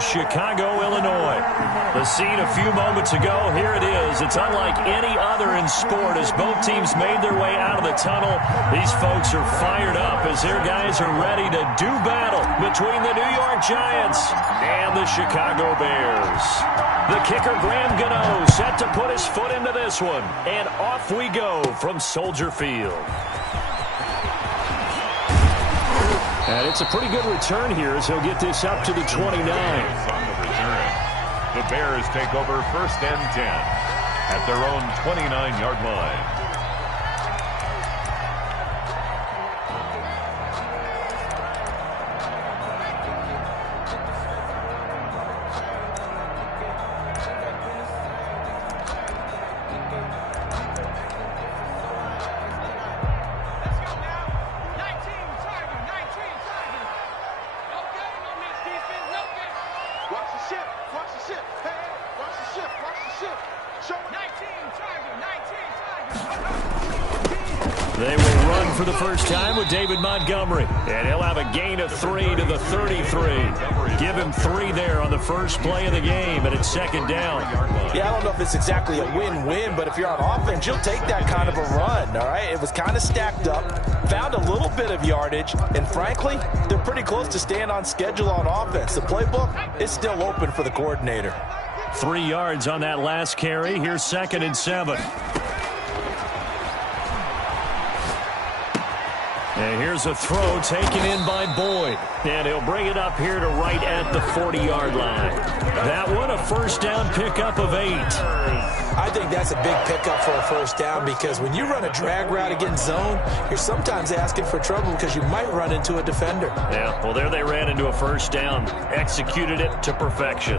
Chicago, Illinois. The scene a few moments ago, here it is. It's unlike any other in sport as both teams made their way out of the tunnel. These folks are fired up as their guys are ready to do battle between the New York Giants and the Chicago Bears. The kicker, Graham Gano, set to put his foot into this one. And off we go from Soldier Field. And it's a pretty good return here as he'll get this up to the 29. The Bears take over 1st and 10 at their own 29-yard line. They will run for the first time with David Montgomery. And he'll have a gain of 3 to the 33. Give him 3 there on the first play of the game, and it's 2nd down. Yeah, I don't know if it's exactly a win-win, but if you're on offense, you'll take that kind of a run, all right? It was kind of stacked up, found a little bit of yardage, and frankly, they're pretty close to staying on schedule on offense. The playbook is still open for the coordinator. 3 yards on that last carry. Here's 2nd and 7. And here's a throw taken in by Boyd. And he'll bring it up here to right at the 40-yard line. That one, a first down pickup of 8. I think that's a big pickup for a first down because when you run a drag route against zone, you're sometimes asking for trouble because you might run into a defender. Yeah, well, there they ran into a first down. Executed it to perfection.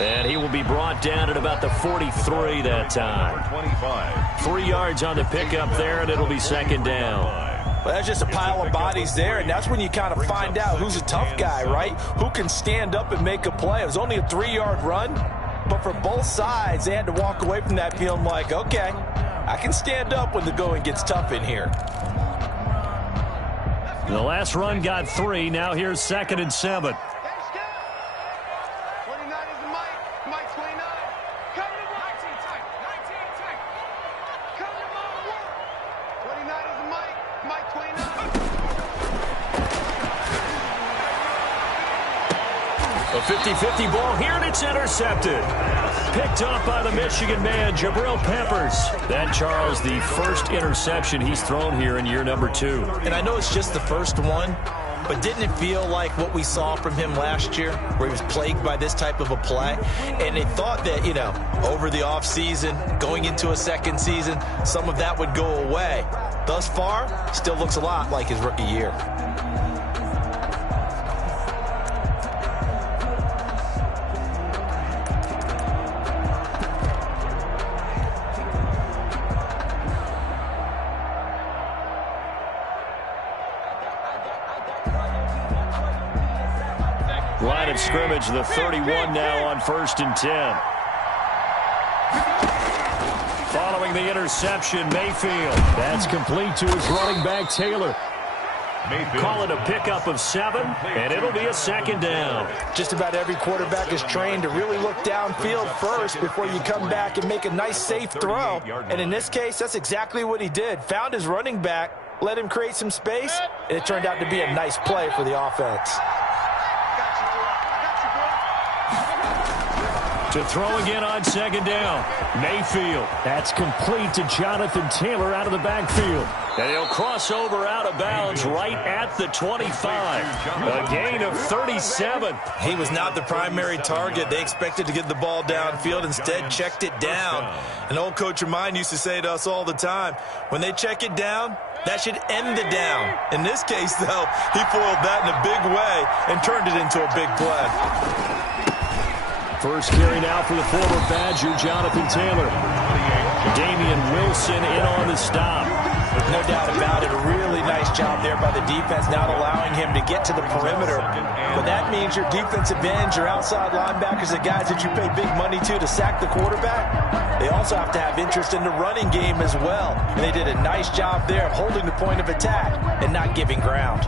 And he will be brought down at about the 43 that time. 25. 3 yards on the pickup there, and it'll be 2nd down. Well, that's just a pile of bodies there, and that's when you kind of find out who's a tough guy, right? Who can stand up and make a play. It was only a 3-yard run, but for both sides, they had to walk away from that feeling like, okay, I can stand up when the going gets tough in here. The last run got 3. Now here's 2nd and 7. A 50-50 ball here, and it's intercepted. Picked off by the Michigan man, Jabril Peppers. That, Charles, the first interception he's thrown here in year number 2. And I know it's just the first one, but didn't it feel like what we saw from him last year, where he was plagued by this type of a play? And they thought that, you know, over the offseason, going into a second season, some of that would go away. Thus far, still looks a lot like his rookie year. Line of scrimmage, the 31 now on 1st and 10. Following the interception, Mayfield. That's complete to his running back, Taylor. Mayfield. Call it a pickup of 7, and it'll be a 2nd down. Just about every quarterback is trained to really look downfield first before you come back and make a nice, safe throw. And in this case, that's exactly what he did. Found his running back, let him create some space, and it turned out to be a nice play for the offense. To throw again on 2nd down. Mayfield. That's complete to Jonathan Taylor out of the backfield. And he'll cross over out of bounds right at the 25. A gain of 37. He was not the primary target. They expected to get the ball downfield. Instead, checked it down. An old coach of mine used to say to us all the time, when they check it down, that should end the down. In this case, though, he foiled that in a big way and turned it into a big play. First carry now for the former Badger, Jonathan Taylor. Damian Wilson in on the stop. No doubt about it. A really nice job there by the defense, not allowing him to get to the perimeter. But that means your defensive ends, your outside linebackers, the guys that you pay big money to sack the quarterback, they all also have to have interest in the running game as well. And they did a nice job there of holding the point of attack and not giving ground.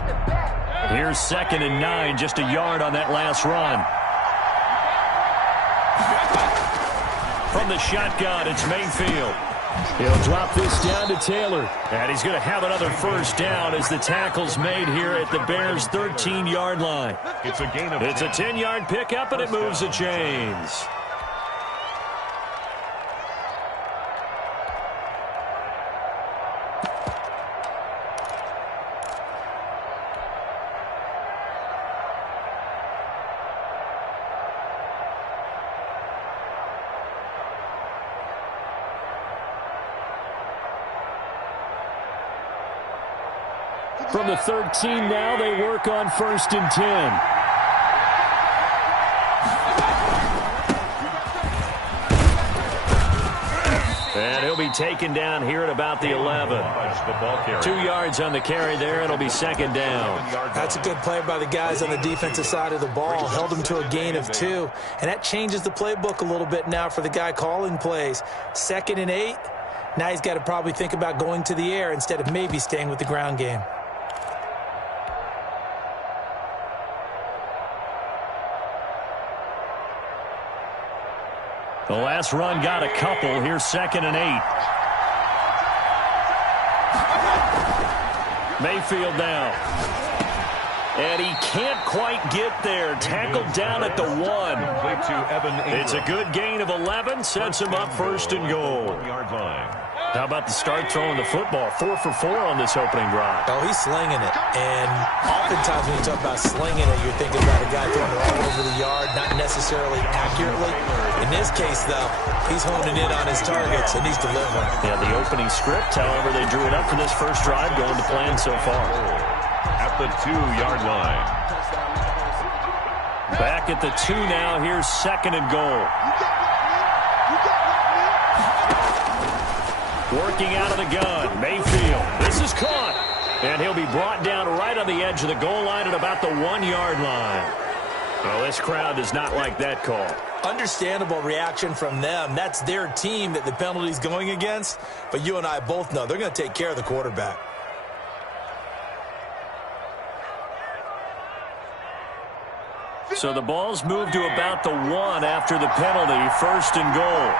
Here's 2nd and 9, just a yard on that last run. From the shotgun, it's Mayfield. He'll drop this down to Taylor. And he's going to have another first down as the tackle's made here at the Bears' 13-yard line. It's a gain of It's a 10-yard pickup, and it moves the chains. From the 13 now, they work on 1st and 10. And he'll be taken down here at about the 11. 2 yards on the carry there. It'll be 2nd down. That's a good play by the guys on the defensive side of the ball. Held them to a gain of 2. And that changes the playbook a little bit now for the guy calling plays. 2nd and 8. Now he's got to probably think about going to the air instead of maybe staying with the ground game. The last run got a couple. Here's 2nd and 8. Mayfield now. And he can't quite get there. Tackled down at the 1. It's a good gain of 11. Sets him up 1st and goal. How about the start throwing the football? 4 for 4 on this opening drive. Oh, he's slinging it. And oftentimes when you talk about slinging it, you're thinking about a guy throwing it all over the yard, not necessarily accurately. In this case, though, he's honing in on his targets, and he's delivering. Yeah, the opening script, however, they drew it up for this first drive, going to plan so far. At the 2-yard line. Back at the 2 now. Here's 2nd and goal. Working out of the gun, Mayfield. This is caught. And he'll be brought down right on the edge of the goal line at about the 1-yard line. Well, this crowd does not like that call. Understandable reaction from them. That's their team that the penalty's going against. But you and I both know they're going to take care of the quarterback. So the ball's moved to about the 1 after the penalty. 1st and goal.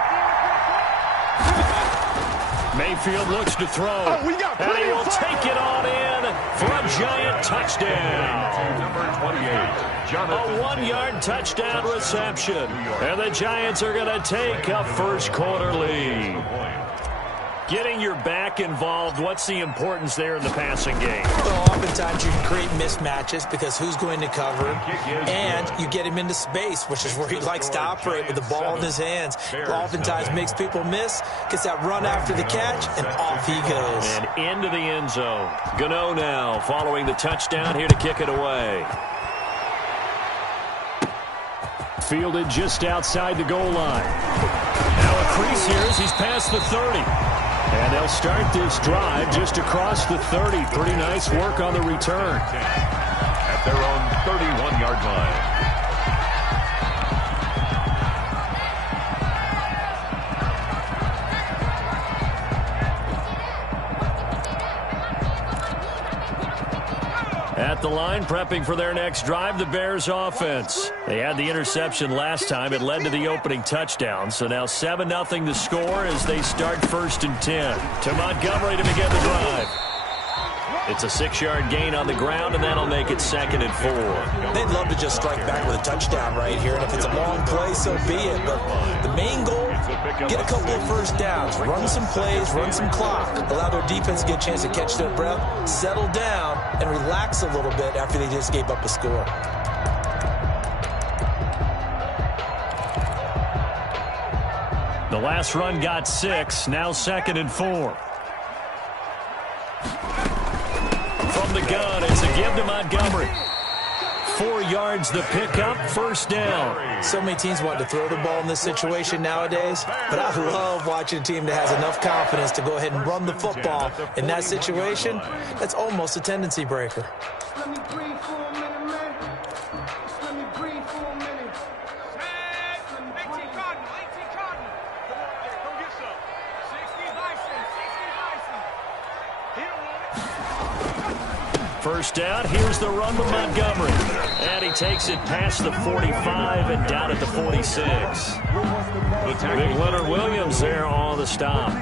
Mayfield looks to throw. And he will take it on in for a giant touchdown. Number 28, A 1-yard touchdown reception. And the Giants are going to take a first-quarter lead. Getting your back involved, what's the importance there in the passing game? Well, oftentimes you can create mismatches because who's going to cover him, and you get him into space, which is where he likes to operate with the ball in his hands. Oftentimes makes people miss, gets that run after the catch, and off he goes. And into the end zone. Gano now following the touchdown here to kick it away. Fielded just outside the goal line. Now a crease here as he's past the 30. And they'll start this drive just across the 30. Pretty nice work on the return. At their own 31-yard line. At the line, prepping for their next drive, the Bears offense. They had the interception last time. It led to the opening touchdown. So now 7-0 the score as they start 1st and 10. To Montgomery to begin the drive. It's a 6-yard gain on the ground, and that'll make it 2nd and 4. They'd love to just strike back with a touchdown right here, and if it's a long play, so be it. But the main goal, get a couple of first downs, run some plays, run some clock, allow their defense to get a chance to catch their breath, settle down, and relax a little bit after they just gave up a score. The last run got 6, now 2nd and 4. From the gun, it's a give to Montgomery. 4 yards the pickup, 1st down. So many teams want to throw the ball in this situation nowadays, but I love watching a team that has enough confidence to go ahead and run the football. In that situation, that's almost a tendency breaker. Let me breathe for a minute, man. Let me breathe for a minute. 18 Cardinal. Come on, come get some. First down, here's the run with Montgomery. And he takes it past the 45 and down at the 46. Big Leonard Williams there on the stop.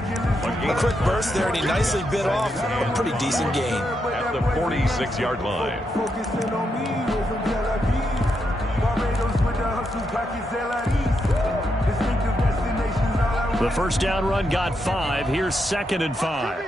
A quick burst there, and he nicely bit off a pretty decent gain. At the 46-yard line. The first down run got 5. Here's 2nd and 5.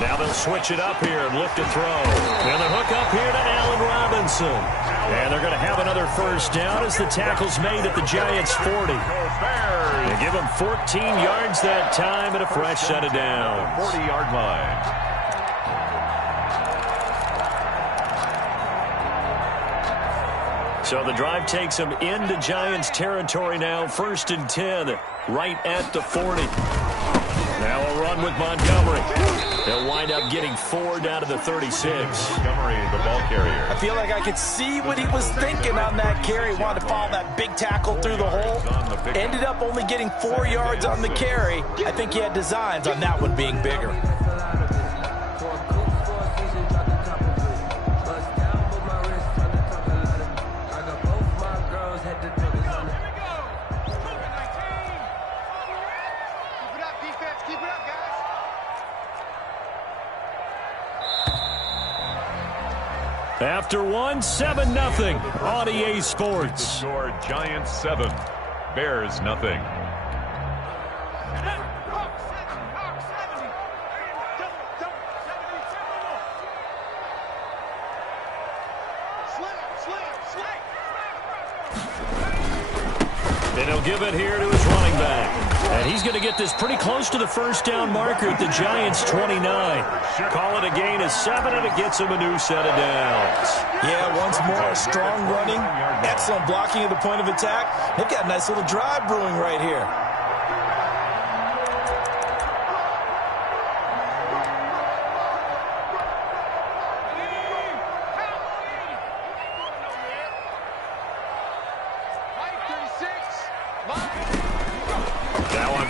Now they'll switch it up here and look to throw. And the hook up here to Allen Robinson. And they're going to have another first down as the tackle's made at the Giants' 40. They give them 14 yards that time and a fresh set of downs. 40-yard line. So the drive takes them into Giants territory now. 1st and 10, right at the 40. Now a run with Montgomery. They'll wind up getting 4 down to the 36. Montgomery, the ball carrier. I feel like I could see what he was thinking on that carry. Wanted to follow that big tackle through the hole. Ended up only getting 4 yards on the carry. I think he had designs on that one being bigger. After 1, 7-0 on EA Sports. Score Giants 7, Bears nothing. And he'll give it here to his running back. And he's going to get this pretty close to the first down marker at the Giants' 29. Call it a gain of 7, and it gets him a new set of downs. Yeah, once more, strong running, excellent blocking at the point of attack. They've got a nice little drive brewing right here.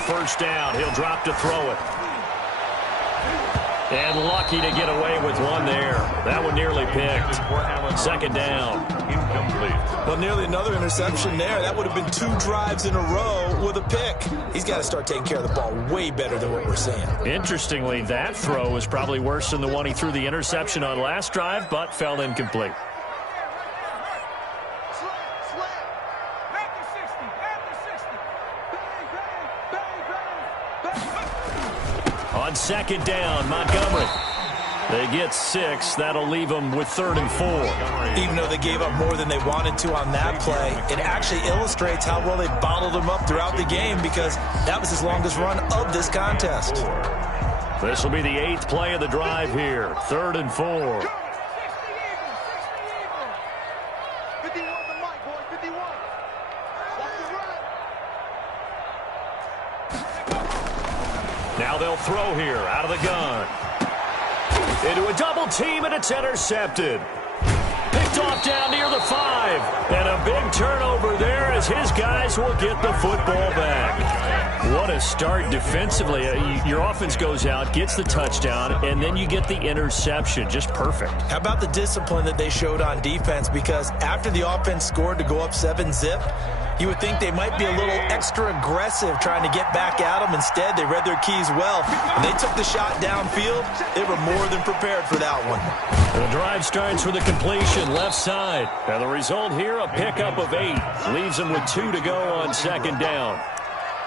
First down, he'll drop to throw it. And lucky to get away with one there. That one nearly picked. 2nd down. Incomplete. Well, nearly another interception there. That would have been 2 drives in a row with a pick. He's got to start taking care of the ball way better than what we're seeing. Interestingly, that throw was probably worse than the one he threw the interception on last drive, but fell incomplete. On 2nd down, Montgomery. They get 6. That'll leave them with 3rd and 4. Even though they gave up more than they wanted to on that play, it actually illustrates how well they bottled him up throughout the game because that was his longest run of this contest. This will be the 8th play of the drive here. 3rd and 4. Now they'll throw here out of the gun. Into a double team, and it's intercepted. Picked off down near the 5. And a big turnover there as his guys will get the football back. What a start defensively. Your offense goes out, gets the touchdown, and then you get the interception. Just perfect. How about the discipline that they showed on defense? Because after the offense scored to go up 7-zip, you would think they might be a little extra aggressive trying to get back at them. Instead, they read their keys well. When they took the shot downfield, they were more than prepared for that one. The drive starts with a completion left side. And the result here, a pickup of 8. Leaves them with 2 to go on 2nd down.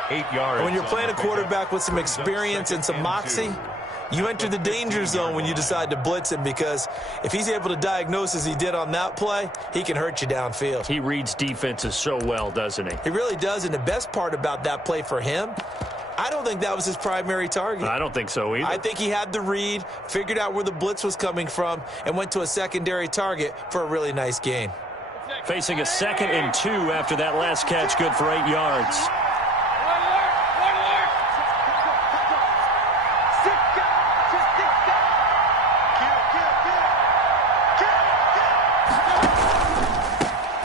8 yards. When you're playing a quarterback with some experience and some moxie, you enter the danger zone when you decide to blitz him, because if he's able to diagnose as he did on that play, he can hurt you downfield. He reads defenses so well, doesn't he? He really does, and the best part about that play for him, I don't think that was his primary target. I don't think so either. I think he had the read, figured out where the blitz was coming from, and went to a secondary target for a really nice gain. Facing a 2nd and 2 after that last catch, good for 8 yards.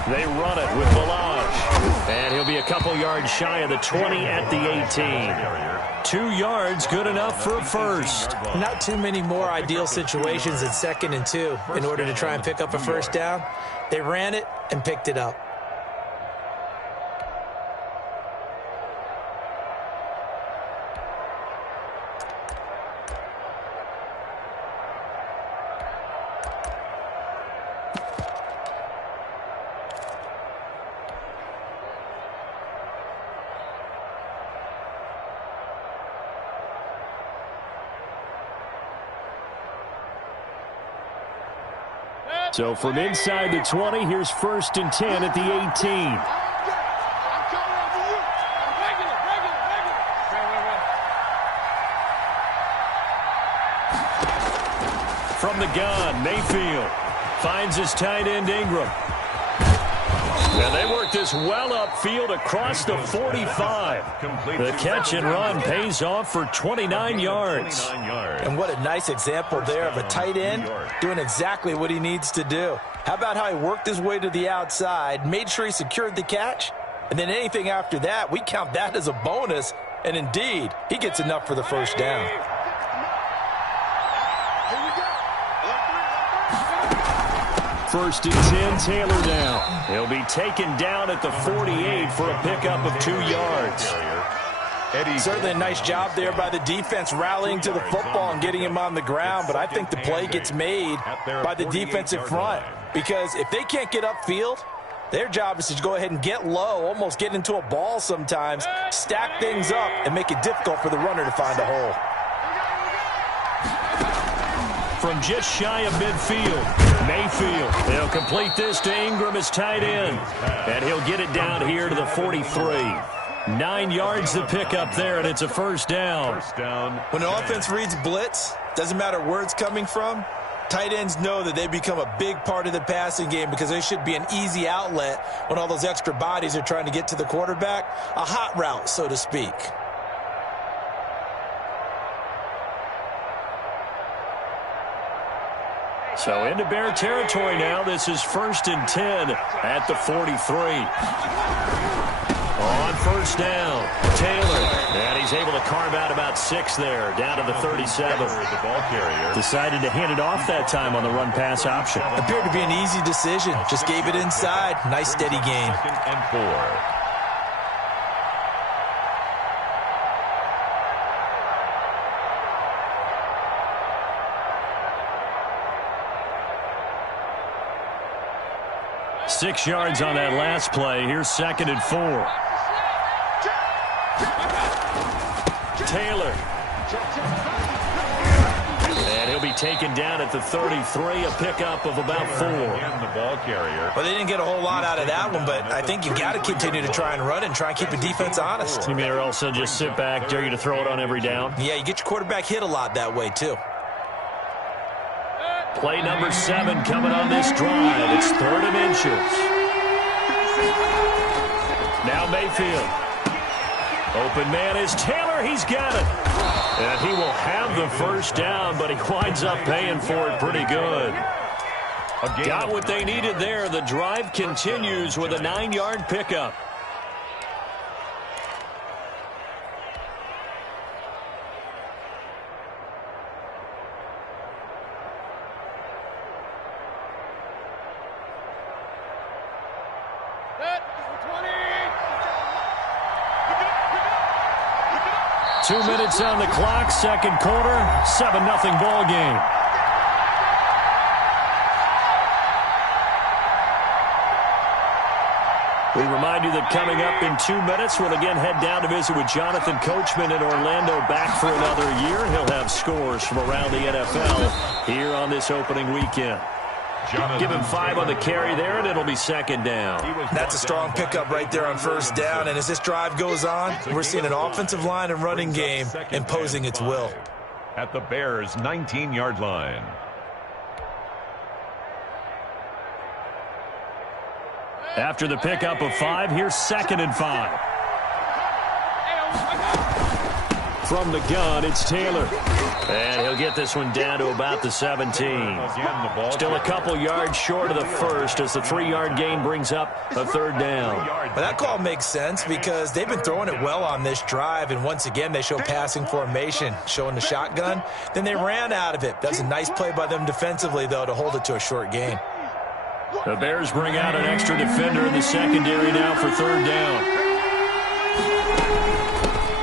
They run it with Balaj. And he'll be a couple yards shy of the 20 at the 18. 2 yards, good enough for a first. Not too many more ideal situations at 2nd and 2 in order to try and pick up a first down. They ran it and picked it up. So from inside the 20, here's 1st and 10 at the 18. From the gun, Mayfield finds his tight end Ingram. And they work this well upfield across the 45. The catch and run pays off for 29 yards. And what a nice example there of a tight end doing exactly what he needs to do. How about how he worked his way to the outside, made sure he secured the catch, and then anything after that, we count that as a bonus. And indeed, he gets enough for the first down. First and 10, Taylor now. He'll be taken down at the 48 for a pickup of 2 yards. Certainly a nice job there by the defense rallying to the football and getting him on the ground, but I think the play gets made by the defensive front because if they can't get upfield, their job is to go ahead and get low, almost get into a ball sometimes, stack things up, and make it difficult for the runner to find a hole. From just shy of midfield, Mayfield. They'll complete this to Ingram as tight end. And he'll get it down here to the 43. 9 yards to pick up there, and it's a first down. When an offense reads blitz, doesn't matter where it's coming from, tight ends know that they become a big part of the passing game because they should be an easy outlet when all those extra bodies are trying to get to the quarterback. A hot route, so to speak. So into Bear territory now. This is 1st and 10 at the 43. On first down, Taylor. And he's able to carve out about 6 there, down to the 37. The ball carrier Decided to hand it off that time on the run-pass option. Appeared to be an easy decision. Just gave it inside. Nice, steady game. 2nd and 4. Six yards on that last play. Here's 2nd and 4. Taylor. And he'll be taken down at the 33, a pickup of about 4. And the ball carrier. Well, they didn't get a whole lot out of that one, but I think you got to continue to try and run and try and keep the defense honest. You mean or else they'll just sit back, dare you to throw it on every down? Yeah, you get your quarterback hit a lot that way, too. Play number 7 coming on this drive. It's 3rd and inches. Now Mayfield. Open man is Taylor. He's got it. And he will have the first down, but he winds up paying for it pretty good. Got what they needed there. The drive continues with a 9-yard pickup. Two minutes on the clock, second quarter, 7-0 ball game. We remind you that coming up in 2 minutes, we'll again head down to visit with Jonathan Coachman in Orlando, back for another year. He'll have scores from around the NFL here on this opening weekend. Give him 5 on the carry there, and it'll be 2nd down. That's a strong pickup right there on first down, and as this drive goes on, we're seeing an offensive line and running game imposing its will. At the Bears' 19-yard line. After the pickup of 5, here's 2nd and 5. From the gun, it's Taylor. And he'll get this one down to about the 17. Still a couple yards short of the first as the 3-yard gain brings up a third down. But that call makes sense because they've been throwing it well on this drive, and once again they show passing formation, showing the shotgun. Then they ran out of it. That's a nice play by them defensively, though, to hold it to a short gain. The Bears bring out an extra defender in the secondary now for third down.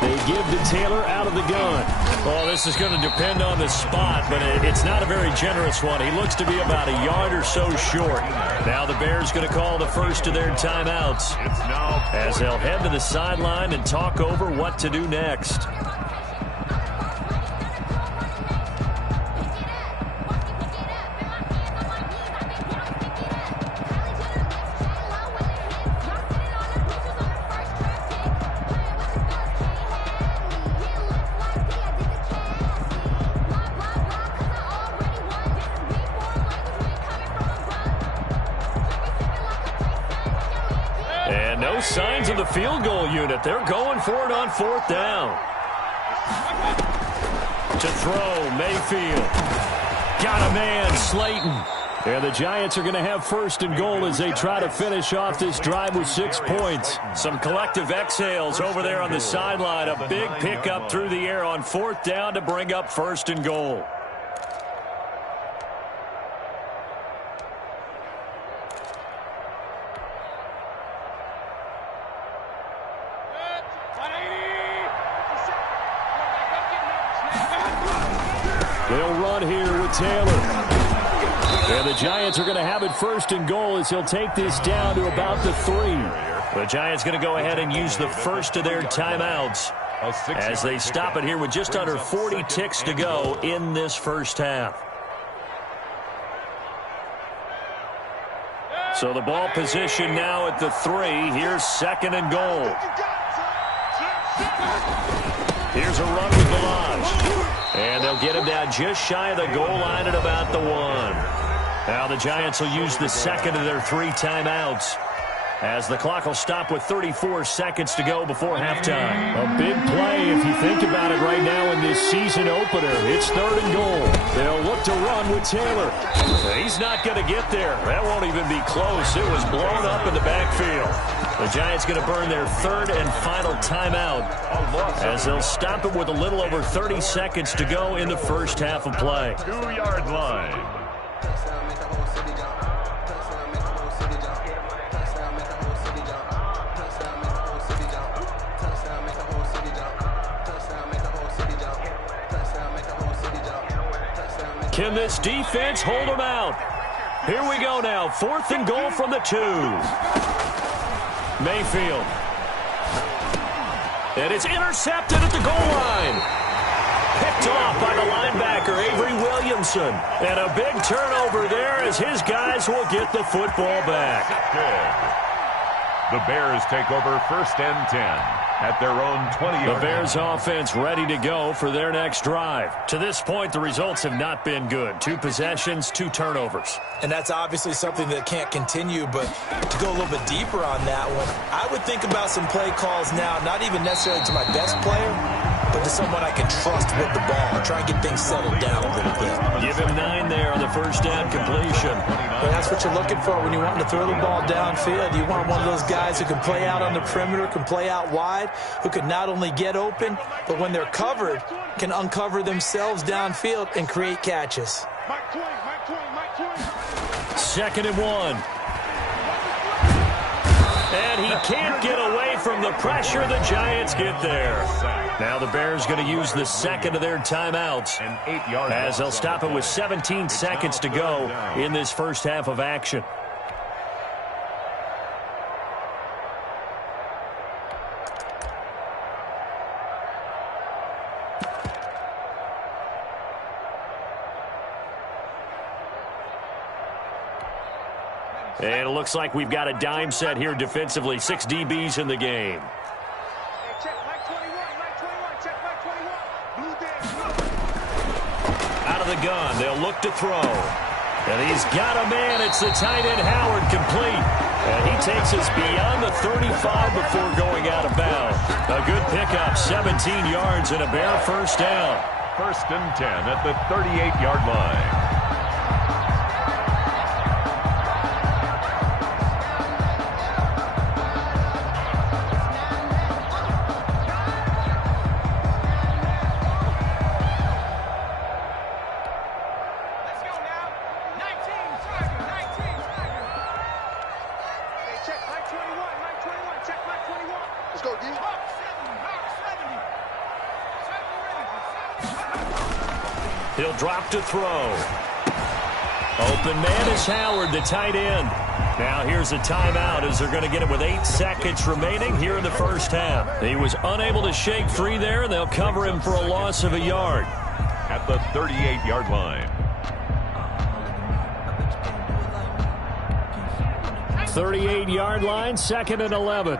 They give to Taylor out of the gun. Well, this is going to depend on the spot, but it's not a very generous one. He looks to be about a yard or so short. Now the Bears going to call the first of their timeouts as they'll head to the sideline and talk over what to do next. No signs of the field goal unit. They're going for it on fourth down. To throw, Mayfield. Got a man, Slayton. And the Giants are going to have first and goal as they try to finish off this drive with 6 points. Some collective exhales over there on the sideline. A big pickup through the air on fourth down to bring up first and goal. They'll run here with Taylor. And the Giants are going to have it first and goal as he'll take this down to about the 3. The Giants going to go ahead and use the first of their timeouts as they stop it here with just under 40 ticks to go in this first half. So the ball position now at the 3. Here's second and goal. Here's a run with Ballage. And they'll get him down just shy of the goal line at about the 1. Now the Giants will use the second of their 3 timeouts as the clock will stop with 34 seconds to go before halftime. A big play if you think about it right now in this season opener. It's third and goal. They'll look to run with Taylor. He's not going to get there. That won't even be close. It was blown up in the backfield. The Giants going to burn their third and final timeout as they'll stop it with a little over 30 seconds to go in the first half of play. 2-yard line. Can this defense hold them out? Here we go now. Fourth and goal from the 2. Mayfield. And it's intercepted at the goal line. Picked off by the linebacker, Avery Williamson. And a big turnover there as his guys will get the football back. The Bears take over first and 10 at their own 20-yard. The Bears offense ready to go for their next drive. To this point, the results have not been good. 2 possessions, 2 turnovers. And that's obviously something that can't continue, but to go a little bit deeper on that one, I would think about some play calls now, not even necessarily to my best player, but to someone I can trust with the ball. Try and get things settled down a little bit. Give him 9 there on the first down completion. And that's what you're looking for when you want to throw the ball downfield. You want one of those guys who can play out on the perimeter, can play out wide, who can not only get open, but when they're covered, can uncover themselves downfield and create catches. Second and 1. And he can't get away from the pressure. The Giants get there. Now the Bears going to use the second of their timeouts as they'll stop it with 17 seconds to go in this first half of action. And it looks like we've got a dime set here defensively. 6 DBs in the game. Out of the gun, they'll look to throw. And he's got a man. It's the tight end, Howard, complete. And he takes us beyond the 35 before going out of bounds. A good pickup, 17 yards and a Bear first down. first and 10 at the 38-yard line. He'll drop to throw. Open man is Howard, the tight end. Now here's a timeout as they're going to get it with 8 seconds remaining here in the first half. He was unable to shake free there, and they'll cover him for a loss of a yard. At the 38-yard line. 38-yard line, 2nd and 11.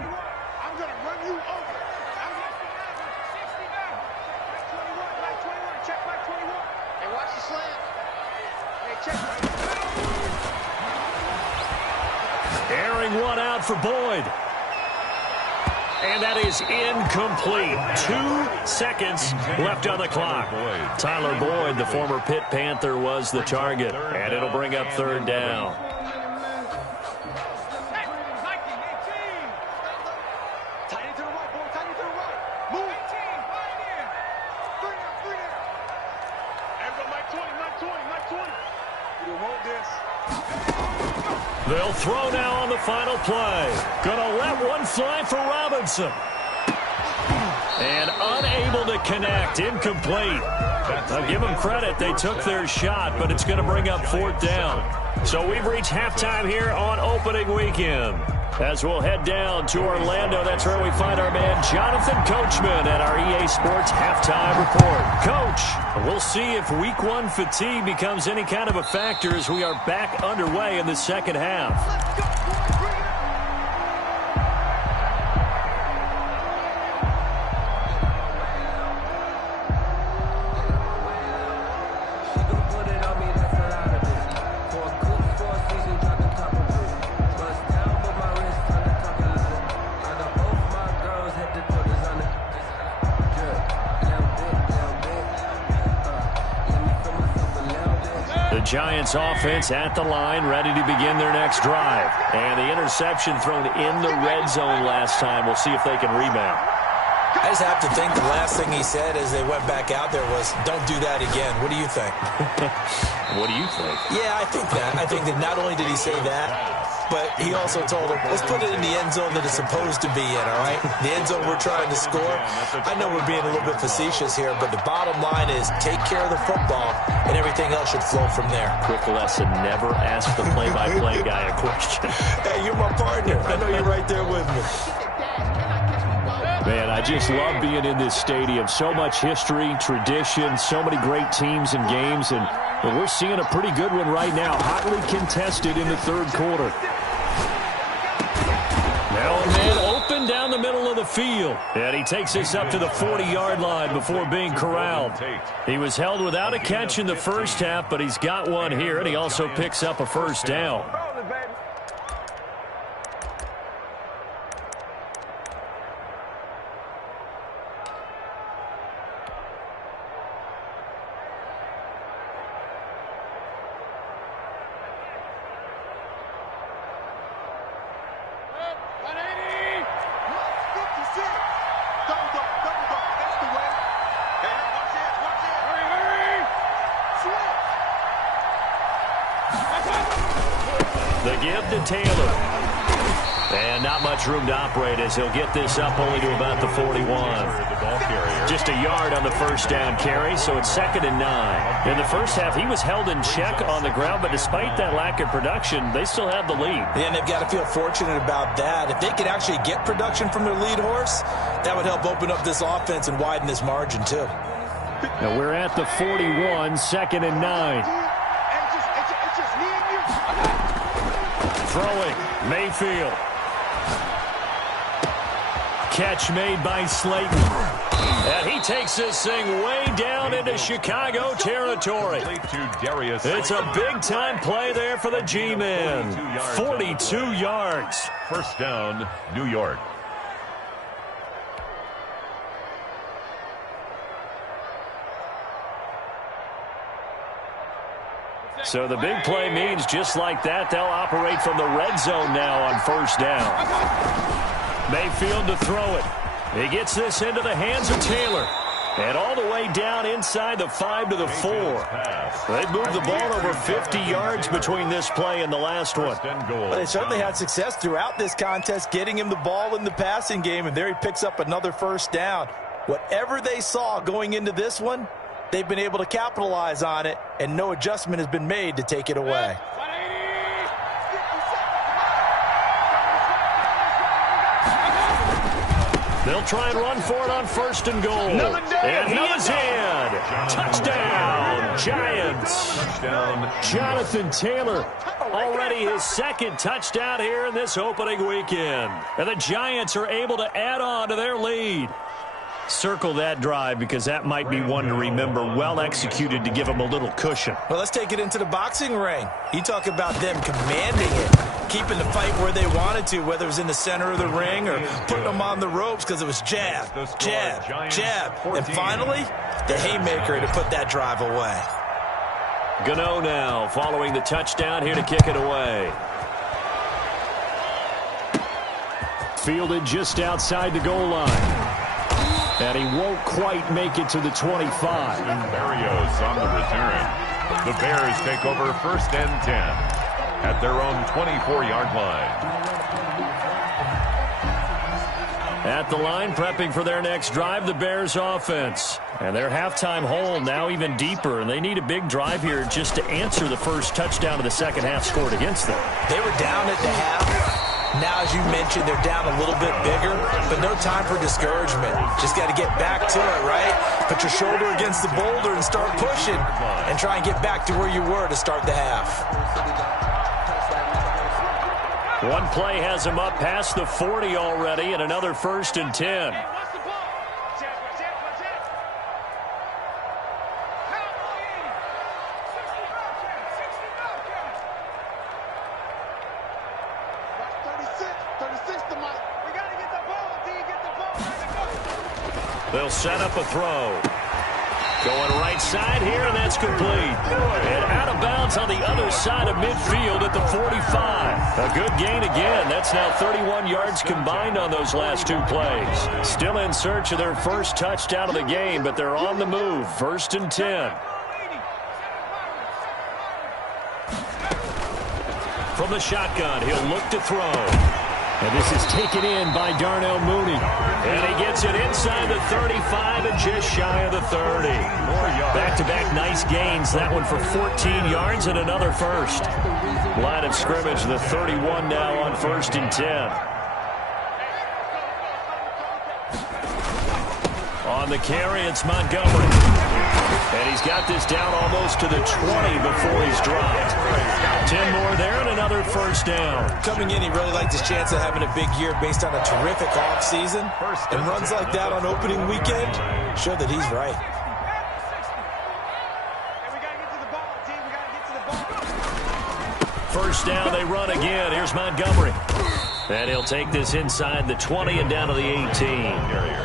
Airing one out for Boyd. And that is incomplete. 2 seconds left on the clock. Tyler Boyd, the former Pitt Panther, was the target. And it'll bring up 3rd down. They'll throw now on the final play. Gonna let one fly for Robinson. And unable to connect. Incomplete. I'll give them credit. They took their shot, but it's going to bring up 4th down. So we've reached halftime here on opening weekend. As we'll head down to Orlando, that's where we find our man Jonathan Coachman at our EA Sports Halftime Report. Coach, we'll see if Week 1 fatigue becomes any kind of a factor as we are back underway in the second half. Giants offense at the line, ready to begin their next drive. And the interception thrown in the red zone last time. We'll see if they can rebound. I just have to think the last thing he said as they went back out there was, don't do that again. What do you think? What do you think? Yeah, I think that. I think that not only did he say that, but he also told him, let's put it in the end zone that it's supposed to be in, all right? The end zone we're trying to score. I know we're being a little bit facetious here, but the bottom line is take care of the football, and everything else should flow from there. Quick lesson, never ask the play-by-play guy a question. Hey, you're my partner. I know you're right there with me. Man, I just love being in this stadium. So much history, tradition, so many great teams and games, and we're seeing a pretty good one right now, hotly contested in the 3rd quarter. Now a man open down the middle of the field. And he takes this up to the 40-yard line before being corralled. He was held without a catch in the first half, but he's got one here, and he also picks up a 1st down. The give to Taylor. And not much room to operate as he'll get this up only to about the 41. Just a yard on the 1st down carry, so it's 2nd and 9. In the first half, he was held in check on the ground, but despite that lack of production, they still have the lead. And they've got to feel fortunate about that. If they could actually get production from their lead horse, that would help open up this offense and widen this margin, too. Now we're at the 41, 2nd and 9. Throwing, Mayfield. Catch made by Slayton. And he takes this thing way down into Chicago territory. It's a big-time play there for the G-Men. 42 yards. 1st down, New York. So the big play means just like that, they'll operate from the red zone now on first down. Mayfield to throw it. He gets this into the hands of Taylor. And all the way down inside the 5 to the 4. They moved the ball over 50 yards between this play and the last one. But they certainly had success throughout this contest, getting him the ball in the passing game, and there he picks up another first down. Whatever they saw going into this one, they've been able to capitalize on it, and no adjustment has been made to take it away. They'll try and run for it on first and goal. And he is in. Touchdown, Giants. Jonathan Taylor, already his second touchdown here in this opening weekend. And the Giants are able to add on to their lead. Circle that drive because that might be one to remember. Well executed to give them a little cushion. Well, let's take it into the boxing ring. You talk about them commanding it, keeping the fight where they wanted to, whether it was in the center of the ring or putting them on the ropes because it was jab, jab, jab. And finally, the haymaker to put that drive away. Gano now following the touchdown here to kick it away. Fielded just outside the goal line. And he won't quite make it to the 25. Barrios on the return. The Bears take over first and 10 at their own 24-yard line. At the line, prepping for their next drive, the Bears offense. And their halftime hole now even deeper, and they need a big drive here just to answer the first touchdown of the second half scored against them. They were down at the half. Now, as you mentioned, they're down a little bit bigger, but no time for discouragement. Just got to get back to it, right? Put your shoulder against the boulder and start pushing and try and get back to where you were to start the half. One play has him up past the 40 already, and another first and 10. They'll set up a throw. Going right side here, and that's complete. And out of bounds on the other side of midfield at the 45. A good gain again. That's now 31 yards combined on those last two plays. Still in search of their first touchdown of the game, but they're on the move. First and 10. From the shotgun, he'll look to throw. And this is taken in by Darnell Mooney. And he gets it inside the 35 and just shy of the 30. Back-to-back nice gains. That one for 14 yards and another first. Line of scrimmage, the 31 now on first and 10. On the carry, it's Montgomery. And he's got this down almost to the 20 before he's dropped. 10 more there and another first down. Coming in, he really liked his chance of having a big year based on a terrific offseason. And runs like that on opening weekend show that he's right. First down, they run again. Here's Montgomery. And he'll take this inside the 20 and down to the 18.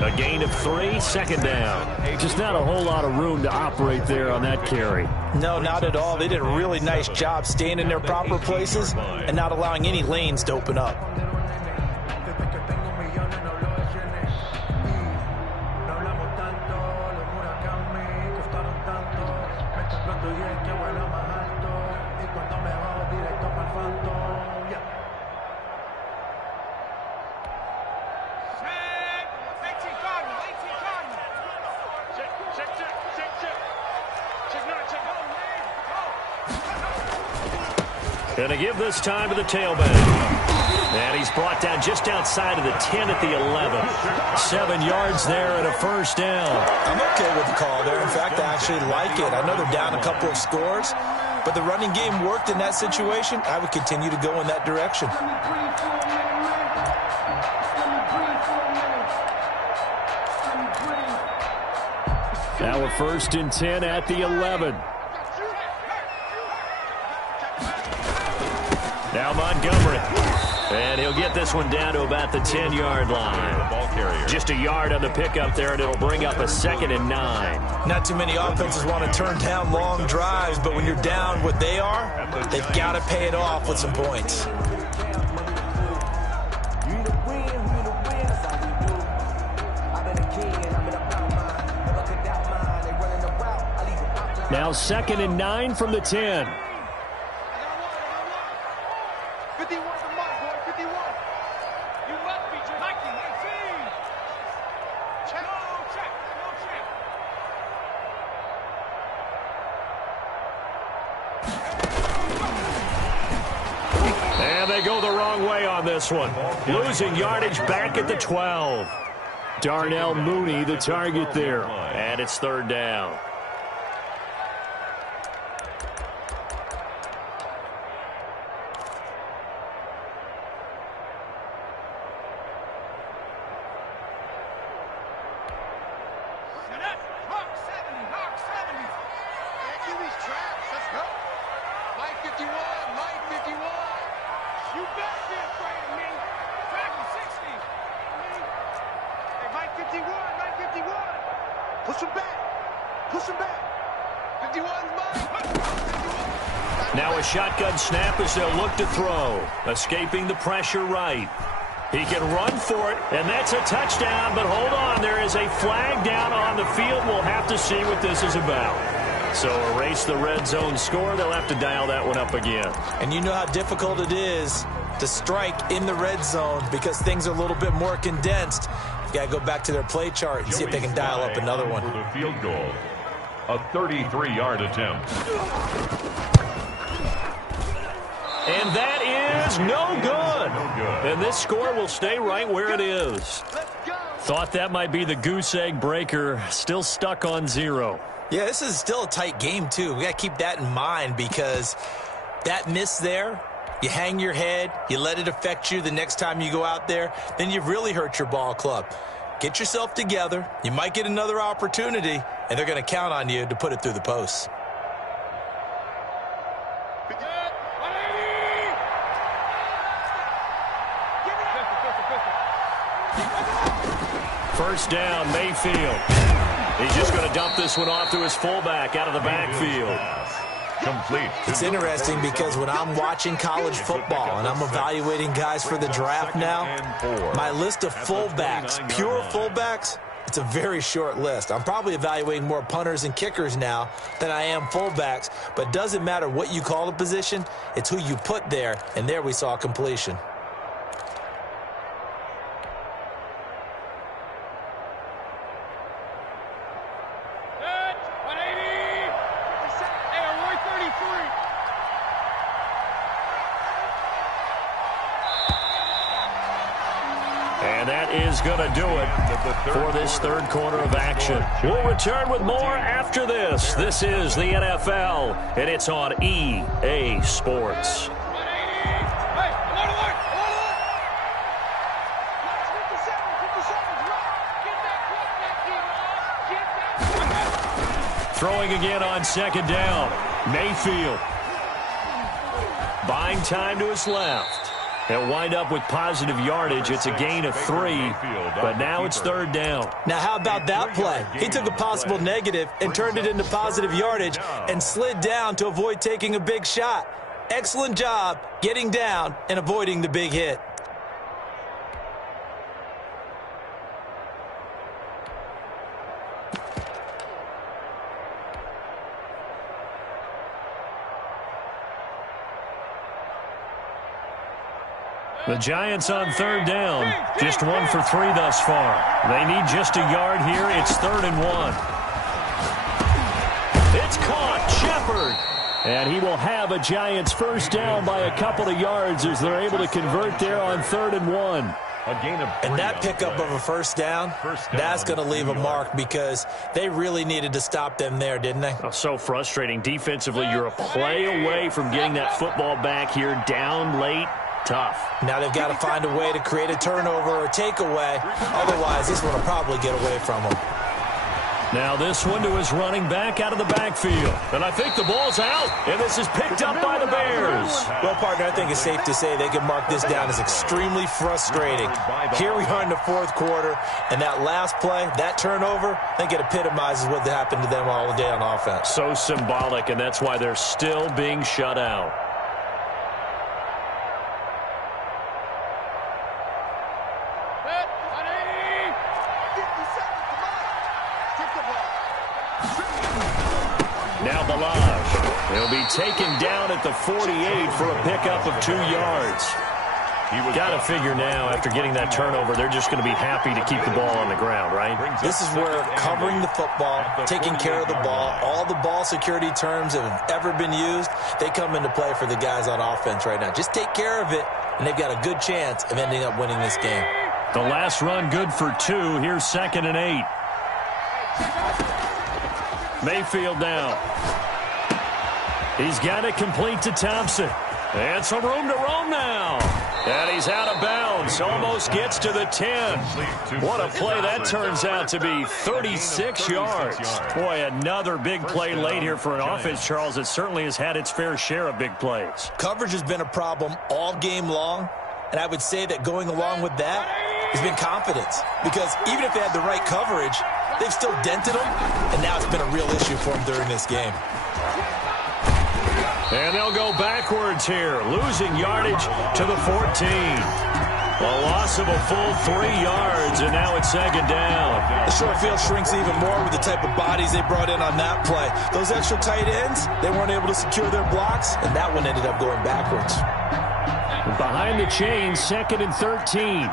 A gain of 3, second down. Just not a whole lot of room to operate there on that carry. No, not at all. They did a really nice job staying in their proper places and not allowing any lanes to open up. Going to give this time to the tailback. And he's brought down just outside of the 10 at the 11. 7 yards there and a first down. I'm okay with the call there. In fact, I actually like it. I know they're down a couple of scores, but the running game worked in that situation. I would continue to go in that direction. Now a first and 10 at the 11. Now Montgomery. And he'll get this one down to about the 10-yard line. The ball carrier. Just a yard on the pickup there, and it'll bring up a 2nd and 9. Not too many offenses want to turn down long drives, but when you're down what they are, they've got to pay it off with some points. Now 2nd and 9 from the 10. 51 to mark, boy, 51. You must be your Nike, 19. Check, no check. And they go the wrong way on this one. Losing yardage back at the 12. Darnell Mooney, the target there. And it's 3rd down. Now a shotgun snap as they'll look to throw. Escaping the pressure right. He can run for it, and that's a touchdown. But hold on, there is a flag down on the field. We'll have to see what this is about. So erase the red zone score. They'll have to dial that one up again. And you know how difficult it is to strike in the red zone because things are a little bit more condensed. You've got to go back to their play chart and see if they can dial up another one. For the field goal, a 33-yard attempt. And that is no good. And this score will stay right where it is. Thought that might be the goose egg breaker. Still stuck on 0. Yeah, this is still a tight game, too. We got to keep that in mind because that miss there, you hang your head, you let it affect you the next time you go out there, then you've really hurt your ball club. Get yourself together. You might get another opportunity, and they're going to count on you to put it through the posts. First down, Mayfield. He's just going to dump this one off to his fullback out of the backfield. Complete. It's interesting because when I'm watching college football and I'm evaluating guys for the draft now, my list of fullbacks, pure fullbacks, it's a very short list. I'm probably evaluating more punters and kickers now than I am fullbacks, but it doesn't matter what you call the position, it's who you put there, and there we saw completion. And that is going to do it for this third quarter of action. We'll return with more after this. This is the NFL, and it's on EA Sports. Throwing again on second down. Mayfield. Buying time to his left. They'll wind up with positive yardage. It's a gain of 3, but now it's third down. Now, how about that play? He took a possible negative and turned it into positive yardage and slid down to avoid taking a big shot. Excellent job getting down and avoiding the big hit. The Giants on third down. Just 1 for 3 thus far. They need just a yard here. It's 3rd and 1. It's caught. Shepard. And he will have a Giants first down by a couple of yards as they're able to convert there on 3rd and 1. A gain of 3 and that pickup of a first down, that's going to leave a mark because they really needed to stop them there, didn't they? Oh, so frustrating. Defensively, you're a play away from getting that football back here down late. Tough. Now they've got to find a way to create a turnover or a takeaway. Otherwise, this one will probably get away from them. Now this one to his running back out of the backfield. And I think the ball's out. And this is picked up by the Bears. Well, partner, I think it's safe to say they can mark this down as extremely frustrating. Here we are in the fourth quarter, and that last play, that turnover, I think it epitomizes what happened to them all day on offense. So symbolic, and that's why they're still being shut out. Now Balaj. He'll be taken down at the 48 for a pickup of 2 yards. Got to figure now, after getting that turnover, they're just going to be happy to keep the ball on the ground, right? This is where covering the football, taking care of the ball, all the ball security terms that have ever been used, they come into play for the guys on offense right now. Just take care of it, and they've got a good chance of ending up winning this game. The last run good for 2. Here's 2nd and 8. Mayfield now. He's got it complete to Thompson. And some room to roam now. And he's out of bounds. Almost gets to the 10. What a play that turns out to be. 36 yards. Boy, another big play late here for an offense, Charles. It certainly has had its fair share of big plays. Coverage has been a problem all game long. And I would say that going along with that has been confidence. Because even if they had the right coverage, they've still dented them. And now it's been a real issue for them during this game. And they'll go backwards here, losing yardage to the 14. A loss of a full 3 yards, and now it's 2nd down. The short field shrinks even more with the type of bodies they brought in on that play. Those extra tight ends, they weren't able to secure their blocks, and that one ended up going backwards. Behind the chains, 2nd and 13.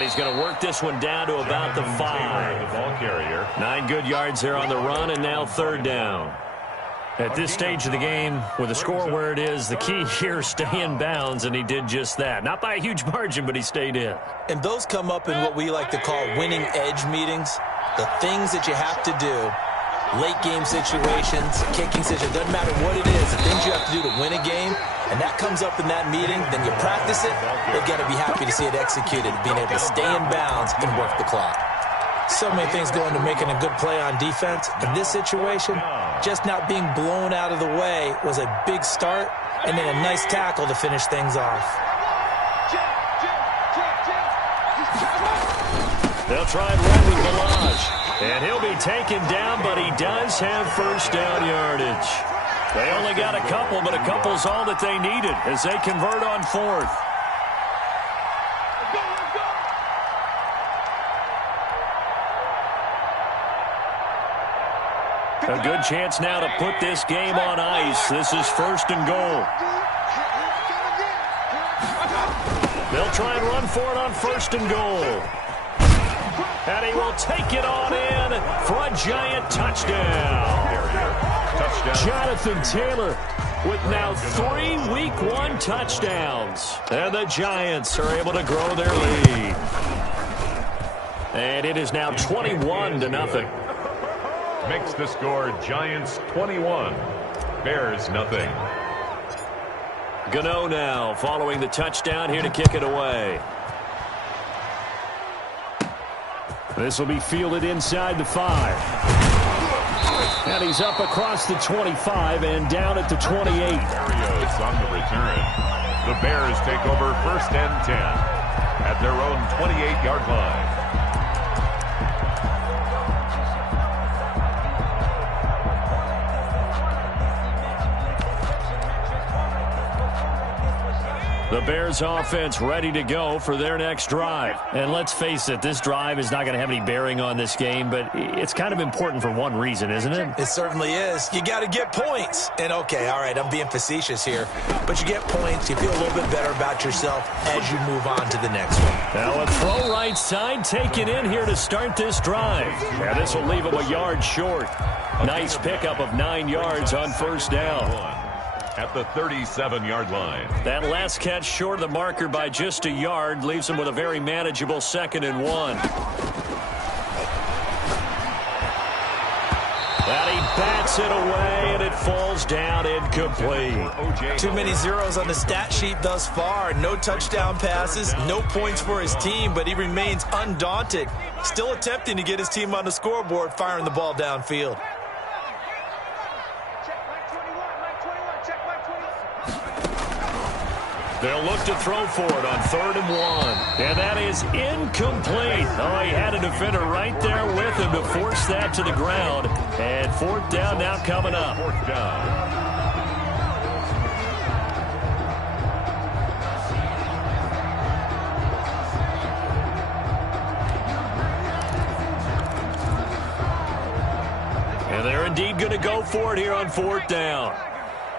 He's going to work this one down to about the 5. The ball carrier. 9 good yards there on the run, and now 3rd down. At this stage of the game, with the score where it is, the key here is stay in bounds, and he did just that. Not by a huge margin, but he stayed in. And those come up in what we like to call winning edge meetings. The things that you have to do, late game situations, kicking situations, doesn't matter what it is, the things you have to do to win a game, and that comes up in that meeting, then you practice it, they've got to be happy to see it executed, being able to stay in bounds and work the clock. So many things go into making a good play on defense. In this situation, just not being blown out of the way was a big start, and then a nice tackle to finish things off. They'll try and run with Balaj, and he'll be taken down, but he does have 1st down yardage. They only got a couple, but a couple's all that they needed as they convert on 4th. A good chance now to put this game on ice. This is 1st and goal. They'll try and run for it on 1st and goal. And he will take it on in for a giant touchdown. Jonathan Taylor with now 3 Week 1 touchdowns. And the Giants are able to grow their lead. And it is now 21-0. Makes the score Giants 21, Bears nothing. Gano now following the touchdown here to kick it away. This will be fielded inside the 5. And he's up across the 25 and down at the 28. Arios on the return. The Bears take over 1st and 10 at their own 28-yard line. The Bears offense ready to go for their next drive. And let's face it, this drive is not going to have any bearing on this game, but it's kind of important for one reason, isn't it? It certainly is. You got to get points. And okay, all right, I'm being facetious here, but you get points, you feel a little bit better about yourself as you move on to the next one. Now a throw right side taken in here to start this drive. And this will leave him a yard short. Nice pickup of 9 yards on 1st down. At the 37-yard line. That last catch short of the marker by just a yard leaves him with a very manageable 2nd and 1. And he bats it away, and it falls down incomplete. Too many zeros on the stat sheet thus far. No touchdown passes, no points for his team, but he remains undaunted. Still attempting to get his team on the scoreboard, firing the ball downfield. They'll look to throw for it on 3rd and 1. And that is incomplete. Oh, he had a defender right there with him to force that to the ground. And 4th down now coming up. 4th down. And they're indeed going to go for it here on 4th down.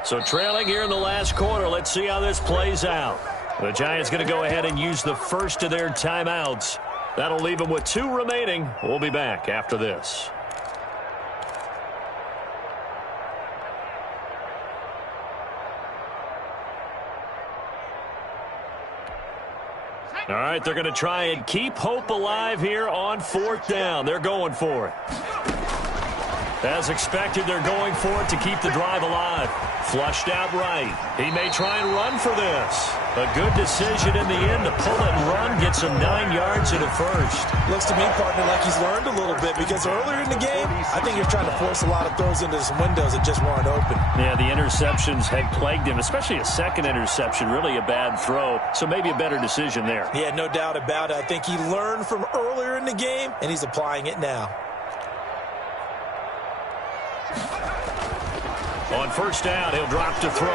So trailing here in the last quarter, let's see how this plays out. The Giants going to go ahead and use the first of their timeouts. That'll leave them with 2 remaining. We'll be back after this. All right, they're going to try and keep hope alive here on 4th down. They're going for it. As expected, they're going for it to keep the drive alive. Flushed out right. He may try and run for this. A good decision in the end to pull it and run, get some 9 yards in a first. Looks to me, partner, like he's learned a little bit because earlier in the game, I think he was trying to force a lot of throws into some windows that just weren't open. Yeah, the interceptions had plagued him, especially a second interception, really a bad throw. So maybe a better decision there. Yeah, no doubt about it. I think he learned from earlier in the game, and he's applying it now. On 1st down, he'll drop to throw.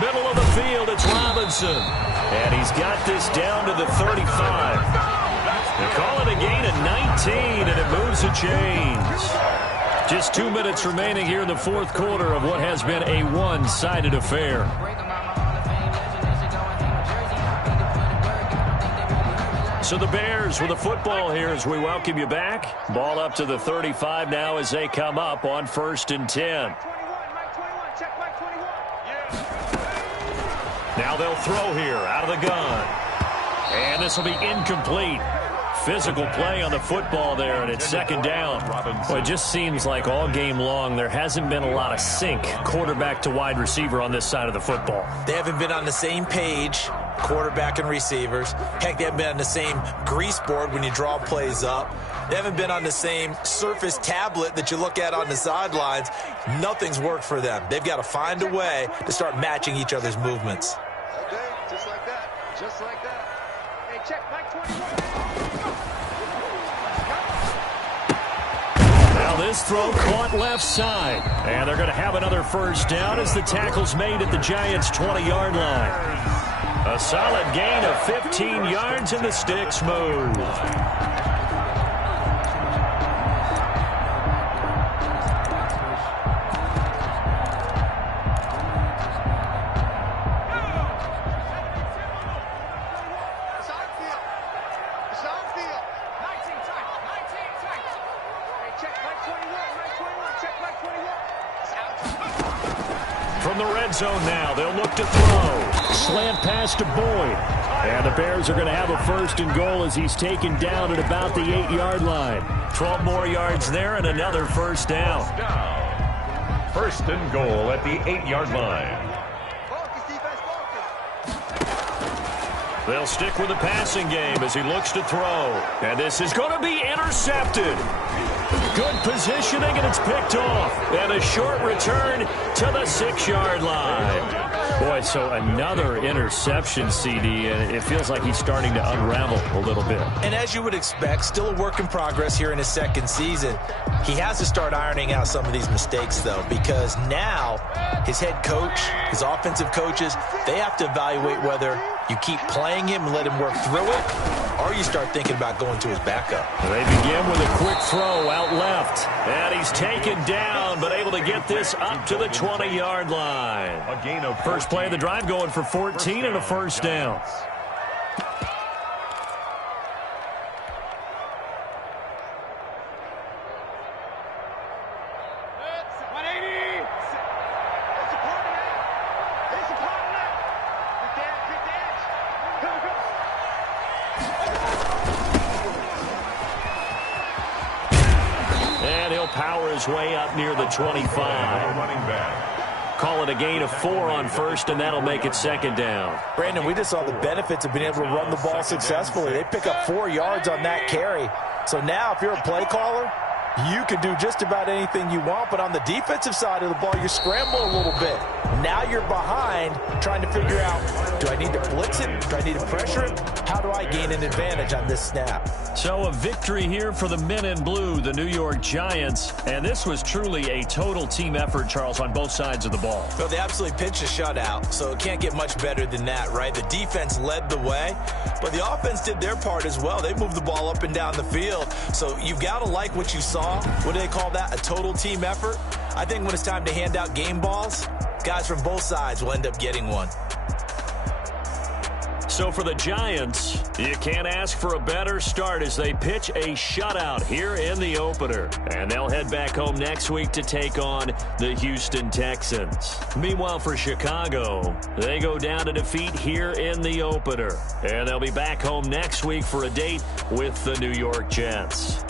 Middle of the field, it's Robinson. And he's got this down to the 35. They call it a gain of 19, and it moves the chains. Just 2 minutes remaining here in the 4th quarter of what has been a one-sided affair. So the Bears with the football here as we welcome you back. Ball up to the 35 now as they come up on 1st and 10. Now they'll throw here out of the gun. And this will be incomplete. Physical play on the football there, and it's 2nd down. Well, it just seems like all game long there hasn't been a lot of sync quarterback to wide receiver on this side of the football. They haven't been on the same page, quarterback and receivers. Heck, they haven't been on the same grease board when you draw plays up. They haven't been on the same Surface tablet that you look at on the sidelines. Nothing's worked for them. They've got to find a way to start matching each other's movements. Okay, just like that. Just like that. Hey, check, Mike 21. Now this throw caught left side. And they're going to have another 1st down as the tackle's made at the Giants' 20-yard line. A solid gain of 15 yards and the sticks move. From the red zone now, they'll look to throw. Slant pass to Boyd. And the Bears are going to have a 1st and goal as he's taken down at about the 8-yard line. 12 more yards there and another 1st down. 1st and goal at the 8-yard line. They'll stick with the passing game as he looks to throw. And this is going to be intercepted. Good positioning, and it's picked off. And a short return to the 6-yard line. Boy, so another interception, CD, and it feels like he's starting to unravel a little bit. And as you would expect, still a work in progress here in his 2nd season. He has to start ironing out some of these mistakes, though, because now his head coach, his offensive coaches, they have to evaluate whether you keep playing him and let him work through it, or you start thinking about going to his backup. They begin with a quick throw out left. And he's taken down, but able to get this up to the 20-yard line. A gain of First play of the drive going for 14 and a 1st down. he'll power his way up near the 25. Running back. Call it a gain of 4 on first, and that'll make it second down. Brandon, we just saw the benefits of being able to run the ball successfully. They pick up 4 yards on that carry. So now if you're a play caller, you can do just about anything you want, but on the defensive side of the ball, you scramble a little bit. Now you're behind trying to figure out, do I need to blitz it? Do I need to pressure it? How do I gain an advantage on this snap? So a victory here for the men in blue, the New York Giants. And this was truly a total team effort, Charles, on both sides of the ball. Well, they absolutely pitched a shutout, so it can't get much better than that, right? The defense led the way, but the offense did their part as well. They moved the ball up and down the field. So you've got to like what you saw. What do they call that? A total team effort? I think when it's time to hand out game balls, guys from both sides will end up getting one. So for the Giants, you can't ask for a better start as they pitch a shutout here in the opener. And they'll head back home next week to take on the Houston Texans. Meanwhile, for Chicago, they go down to defeat here in the opener. And they'll be back home next week for a date with the New York Jets.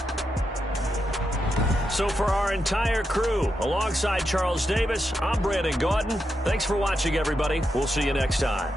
So for our entire crew, alongside Charles Davis, I'm Brandon Gaudin. Thanks for watching, everybody. We'll see you next time.